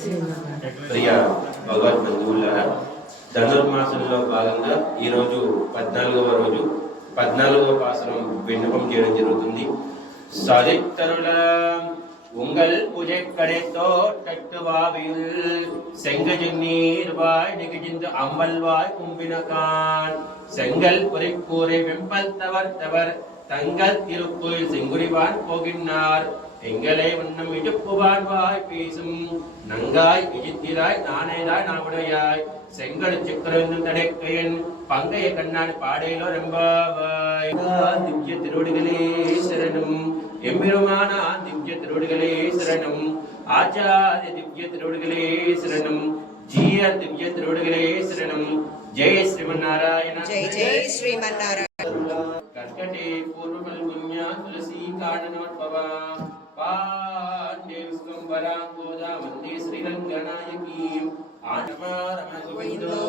ప్రియ భగవద్ బంధువులారా, ధనుర్మాసంలో భాగంగా ఈరోజు 14వ రోజు 14వ పాసనం విన్నపం చేయడం జరుగుతుంది. சதித்தருள உங்கள் பூஜை கடைத்தோ தட்டுவாவில் செங்கஜுநீர்வாய் நிகழ்ந்து அம்பல்வாய் கும்பினகான் செங்கல் குறிக்கூரை வெம்பல் தவர் தங்கள் திருக்கோயில் செங்குடிவான் போகின்றார் எங்களை உன்னம் இழுப்புவான் வாய் பேசும் நங்காய் இஜித்திராய் நானேதாய் நாவுடையாய் செங்கல் சிக்கரந்து தடைக்கையன் பங்கைய கண்ணான் பாடையிலோ ரெம்பாவாய் திவ்ய திருவடிகளே சரணம் எம்பெருமானா திவ்ய திருவடிகளே சரணம் ஆச்சாரிய திவ்ய திருவடிகளே சரணம் ஜீய திவ்ய திருவடிகளே சரணம் ஜெய ஸ்ரீமன்னாராயண ஜெய ஸ்ரீமன்னாராயண கர்கடே பூர்வமல் புண்ணியா துளசி காரணோத்பவா பாண்டே விஸ்வம்பராங்கோதா வந்தே ஸ்ரீரங்கநாயகி ஆனவரம கோவிந்தோ